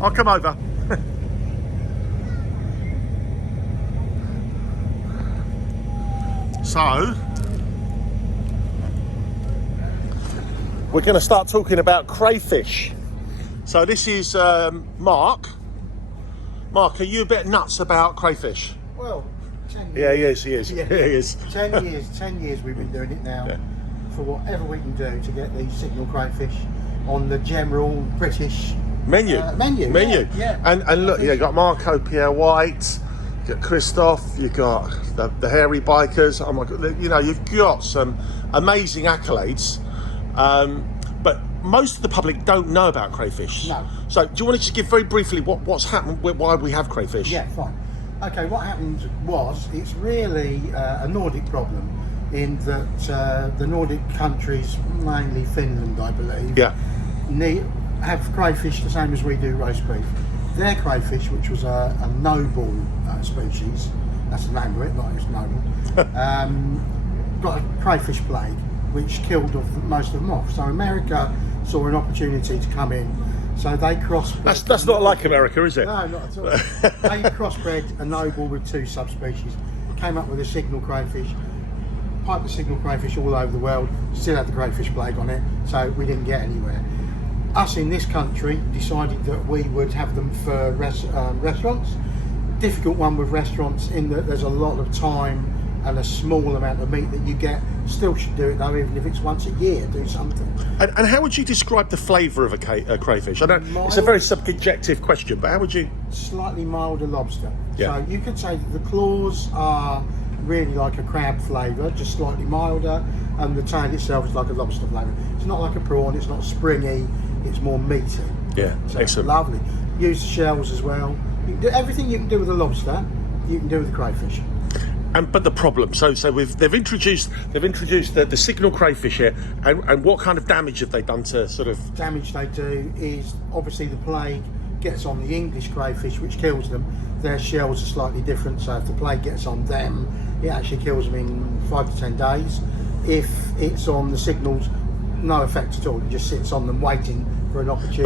I'll come over. So, we're going to start talking about crayfish. So this is Mark. Mark, are you a bit nuts about crayfish? Well, 10 years. Yeah, he is. Yeah. He is. 10 years we've been doing it now. Yeah. For whatever we can do to get these signal crayfish on the general British Menu. Yeah. And look, you got Marco Pierre White, you got Christoph, you got the hairy bikers. Oh my God, you know, you've got some amazing accolades. But most of the public don't know about crayfish. No. So do you want to just give very briefly what's happened, why we have crayfish? Yeah, fine. Okay, what happened was, it's really a Nordic problem in that the Nordic countries, mainly Finland I believe, Yeah. have crayfish the same as we do roast beef. Their crayfish, which was a noble species, that's the name of it, not it's noble, got a crayfish plague which killed most of them off. So America saw an opportunity to come in, so they crossbred. That's not like America, is it? No, not at all. They crossbred a noble with two subspecies, came up with a signal crayfish, piped the signal crayfish all over the world, still had the crayfish plague on it, so we didn't get anywhere. Us in this country decided that we would have them for restaurants. Difficult one with restaurants in that there's a lot of time and a small amount of meat that you get. Still should do it though, even if it's once a year, do something. And how would you describe the flavour of a crayfish? I know it's a very subjective question, but how would you? Slightly milder lobster. Yeah. So you could say that the claws are really like a crab flavour, just slightly milder, and the tail itself is like a lobster flavour. It's not like a prawn, it's not springy, it's more meaty. Yeah, So excellent. lovely. Use the shells as well. You can do everything you can do with a lobster, you can do with the crayfish. But the problem, so they've introduced the signal crayfish here, and what kind of damage have they done to sort of? Damage they do is obviously the plague gets on the English crayfish, which kills them. Their shells are slightly different, so if the plague gets on them, it actually kills them in 5 to 10 days. If it's on the signals, no effect at all. It just sits on them waiting for an opportunity.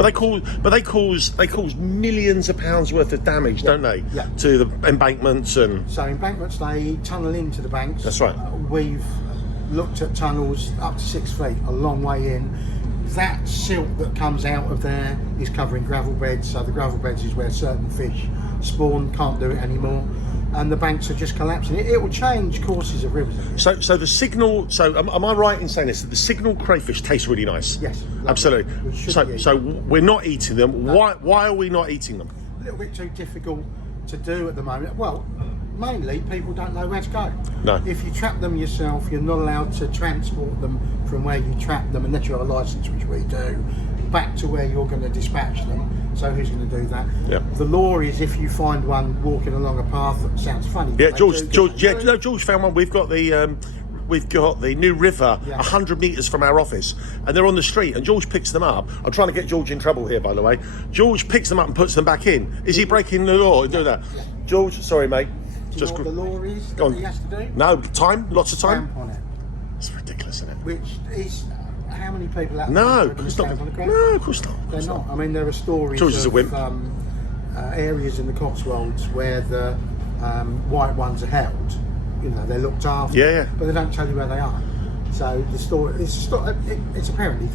But they cause millions of pounds worth of damage, don't they? Yeah. To the embankments and. So embankments, they tunnel into the banks. That's right. We've looked at tunnels up to 6 feet, a long way in. That silt that comes out of there is covering gravel beds, so the gravel beds is where certain fish spawn, can't do it anymore, and the banks are just collapsing. It will change courses of rivers. So the signal. So am I right in saying this? That the signal crayfish tastes really nice. Yes, lovely. Absolutely. We should eat So them. we're not eating them. No. Why are we not eating them? A little bit too difficult to do at the moment. Well, mainly people don't know where to go. No. If you trap them yourself, you're not allowed to transport them from where you trap them unless you have a license, which we do, back to where you're going to dispatch them. So who's going to do that? Yeah. The law is if you find one walking along a path that sounds funny. Yeah, they George. do George. get- Yeah, no, George found one. We've got the New River, Yeah. 100 metres from our office, and they're on the street. And George picks them up. I'm trying to get George in trouble here, by the way. George picks them up and puts them back in. Is he breaking the law and doing that? Yeah. George, sorry, mate. Do you know what the law is Go on. that he has to do? No time. Lots of time. Stamp on it, It's ridiculous, isn't it? which is how many people out there No, are of going to course not. stamp on the ground? No, of course not. Of They're course not. I mean, there are stories George is a wimp. of areas in the Cotswolds where the white ones are held. You know, they're looked after. Yeah, yeah. But they don't tell you where they are. So the story, it's apparently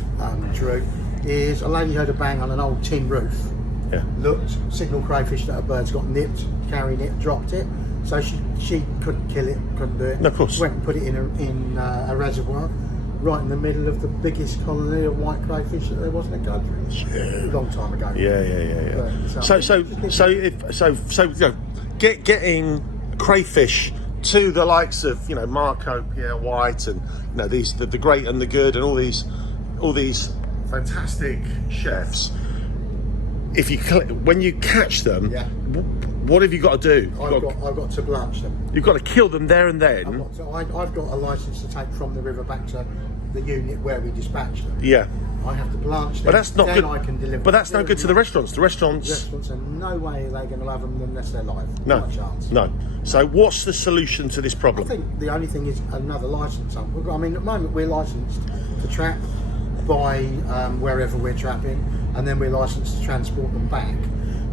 true. Is a lady heard a bang on an old tin roof. Yeah. Looked, signal crayfish that a bird's got nipped, carrying it, dropped it. So she couldn't kill it, couldn't do it. No, of course. Went and put it in a reservoir, right in the middle of the biggest colony of white crayfish that there was in the country. Yeah. A long time ago. Yeah. But, So you know, getting crayfish to the likes of Marco Pierre White and the great and the good and all these fantastic chefs. When you catch them, Yeah. what have you got to do? I've got to blanch them. You've got to kill them there and then. I've got a license to take from the river back to the unit where we dispatch them. Yeah. I have to blanch them. But that's not then good. I can deliver. But that's no good to the restaurants. The restaurants. Restaurants, and no way are they going to have them unless they're live. No. Not a chance. No. So what's the solution to this I problem? think the only thing is another license. I mean, at the moment we're licensed to trap by wherever we're trapping, and then we're licensed to transport them back.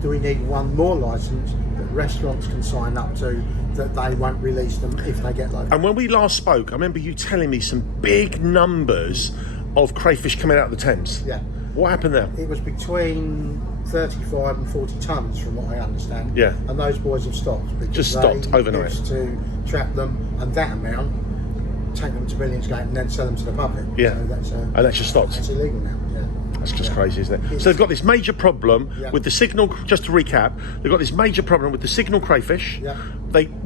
do we need one more licence that restaurants can sign up to, that they won't release them if they get low? And when we last spoke, I remember you telling me some big numbers of crayfish coming out of the Thames. Yeah. What happened there? It was between 35 and 40 tonnes from what I understand. Yeah. And those boys have stopped. Because Just stopped they overnight. used to trap them, and that amount, take them to Billingsgate and then sell them to the public. Yeah. So that's, And that's just stopped. that's illegal now. Yeah. That's just crazy, isn't it? It's- So they've got this major problem Yeah. with the signal. Just to recap, they've got this major problem with the signal crayfish. Yeah.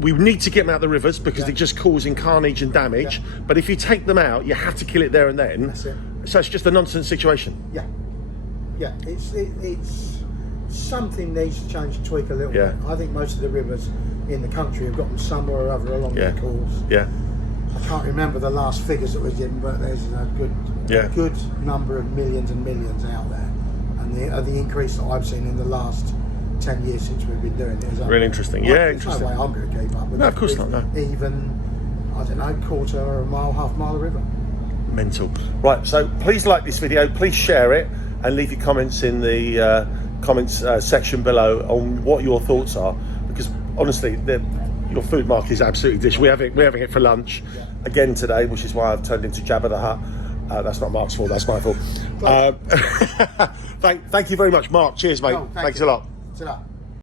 We need to get them out of the rivers because Yeah. they're just causing carnage and damage. Yeah. But if you take them out, you have to kill it there and then. That's it. So it's just a nonsense situation. Yeah. Yeah. It's something needs to change and tweak a little Yeah. bit. I think most of the rivers in the country have got them somewhere or other along Yeah. their course. Yeah. I can't remember the last figures that was in, but there's a Yeah. good number of millions and millions out there, and the increase that I've seen in the last 10 years since we've been doing it is Really interesting. Yeah, there's interesting. no way I'm going to keep up with No, it of course with not, no. even, I don't know, quarter or a mile, half mile of river. Mental. Right, so please like this video, please share it, and leave your comments in the comments section below on what your thoughts are, because honestly, your food mark is absolutely dish. We're having it for lunch again today, which is why I've turned into Jabba the Hutt. That's not Mark's fault, that's my fault. Thank you very much, Mark. Cheers, mate. Oh, Thanks a lot. Ta-ra.